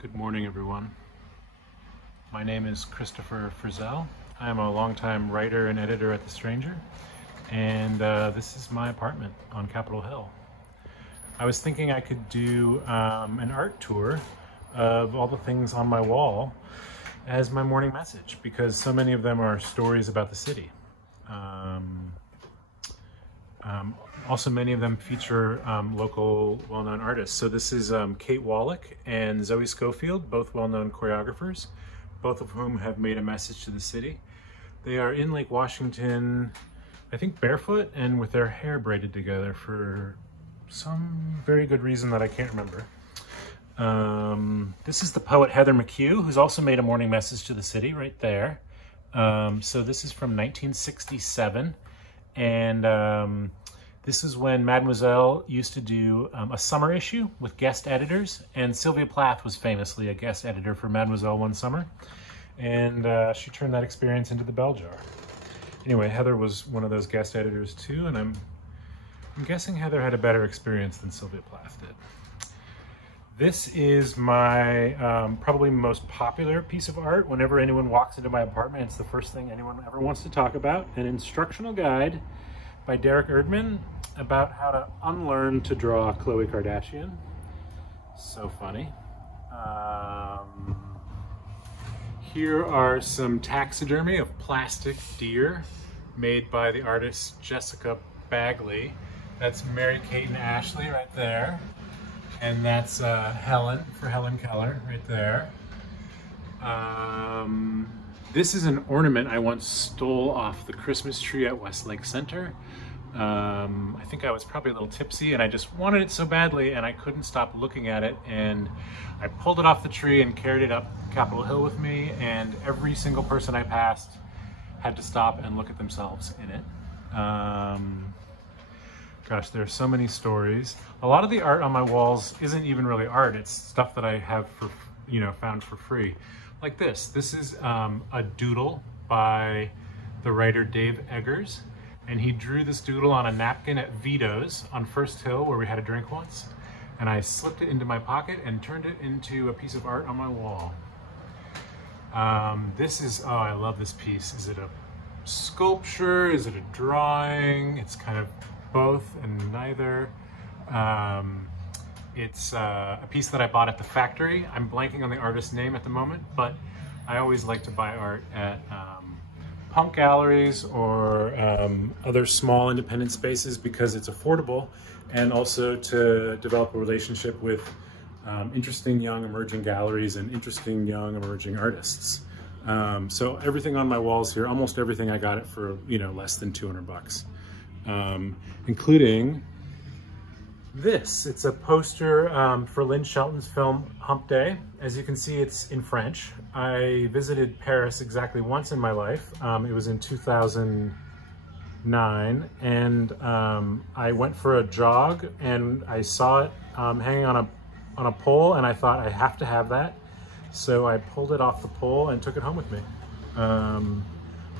Good morning, everyone. My name is Christopher Frizzelle. I'm a longtime writer and editor at The Stranger, and this is my apartment on Capitol Hill. I was thinking I could do an art tour of all the things on my wall as my morning message, because so many of them are stories about the city. Also, many of them feature local well-known artists. So this is Kate Wallach and Zoe Schofield, both well-known choreographers, both of whom have made a message to the city. They are in Lake Washington, I think barefoot and with their hair braided together for some very good reason that I can't remember. This is the poet Heather McHugh, who's also made a morning message to the city right there. So this is from 1967, and this is when Mademoiselle used to do a summer issue with guest editors, and Sylvia Plath was famously a guest editor for Mademoiselle one summer, and she turned that experience into the bell jar. Anyway, Heather was one of those guest editors too, and I'm guessing Heather had a better experience than Sylvia Plath did. This is my probably most popular piece of art. Whenever anyone walks into my apartment, it's the first thing anyone ever wants to talk about: an instructional guide by Derek Erdman about how to unlearn to draw Khloe Kardashian. So funny. Here are some taxidermy of plastic deer made by the artist Jessica Bagley. That's Mary Kate and Ashley right there. And that's Helen, for Helen Keller, right there. This is an ornament I once stole off the Christmas tree at Westlake Center. I think I was probably a little tipsy and I just wanted it so badly and I couldn't stop looking at it, and I pulled it off the tree and carried it up Capitol Hill with me, and every single person I passed had to stop and look at themselves in it. Gosh, there are so many stories. A lot of the art on my walls isn't even really art, it's stuff that I have for, found for free. Like this. This is a doodle by the writer Dave Eggers, and he drew this doodle on a napkin at Vito's on First Hill, where we had a drink once, and I slipped it into my pocket and turned it into a piece of art on my wall. This is, oh, I love this piece. Is it a sculpture? Is it a drawing? It's kind of both and neither. It's a piece that I bought at the factory. I'm blanking on the artist's name at the moment, but I always like to buy art at punk galleries or other small independent spaces because it's affordable, and also to develop a relationship with interesting young emerging galleries and interesting young emerging artists. So everything on my walls here, almost everything, I got it for less than 200 bucks, including this. It's a poster for Lynn Shelton's film Hump Day. As you can see, it's in French. I visited Paris exactly once in my life. It was in 2009, and I went for a jog and I saw it hanging on a pole, and I thought, I have to have that. So I pulled it off the pole and took it home with me,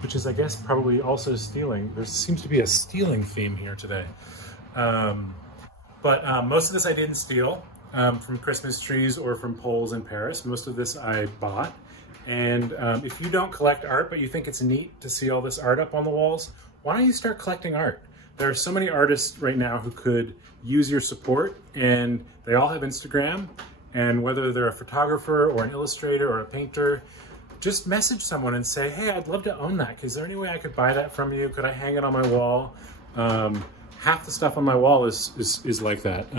which is, I guess, probably also stealing. There seems to be a stealing theme here today. But most of this I didn't steal from Christmas trees or from poles in Paris. Most of this I bought. And if you don't collect art, but you think it's neat to see all this art up on the walls, why don't you start collecting art? There are so many artists right now who could use your support, and they all have Instagram. And whether they're a photographer or an illustrator or a painter, just message someone and say, hey, I'd love to own that. Is there any way I could buy that from you? Could I hang it on my wall? Half the stuff on my wall is like that.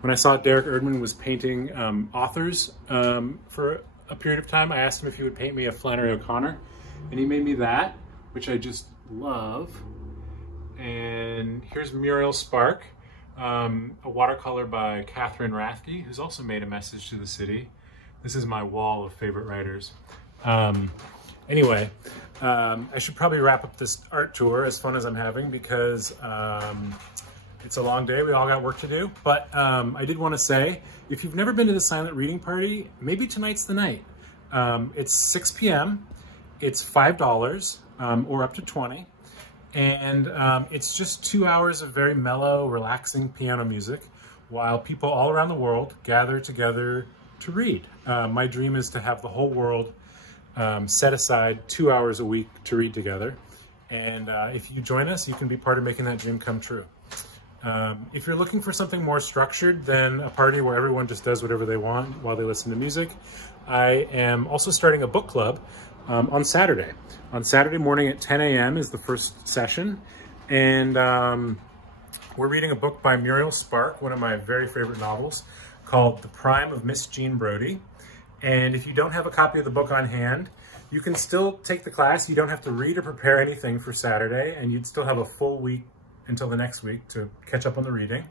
When I saw Derek Erdman was painting authors for a period of time, I asked him if he would paint me a Flannery O'Connor, and he made me that, which I just love. And here's Muriel Spark, a watercolor by Catherine Rathke, who's also made a message to the city. This is my wall of favorite writers. Anyway, I should probably wrap up this art tour, as fun as I'm having, because it's a long day. We all got work to do. But I did want to say, if you've never been to the silent reading party, maybe tonight's the night. It's 6 p.m. It's $5 or up to 20. And it's just 2 hours of very mellow, relaxing piano music while people all around the world gather together to read. My dream is to have the whole world set aside 2 hours a week to read together. And if you join us, you can be part of making that dream come true. If you're looking for something more structured than a party where everyone just does whatever they want while they listen to music, I am also starting a book club on Saturday. On Saturday morning at 10 a.m. is the first session. And we're reading a book by Muriel Spark, one of my very favorite novels, called The Prime of Miss Jean Brodie. And if you don't have a copy of the book on hand, you can still take the class. You don't have to read or prepare anything for Saturday, and you'd still have a full week until the next week to catch up on the reading.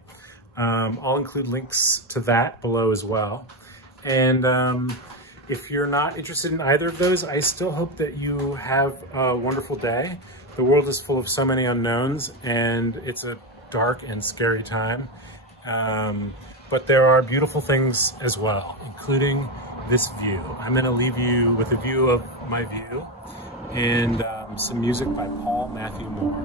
I'll include links to that below as well. And if you're not interested in either of those, I still hope that you have a wonderful day. The world is full of so many unknowns, and it's a dark and scary time. But there are beautiful things as well, including this view. I'm gonna leave you with a view of my view and some music by Paul Matthew Moore.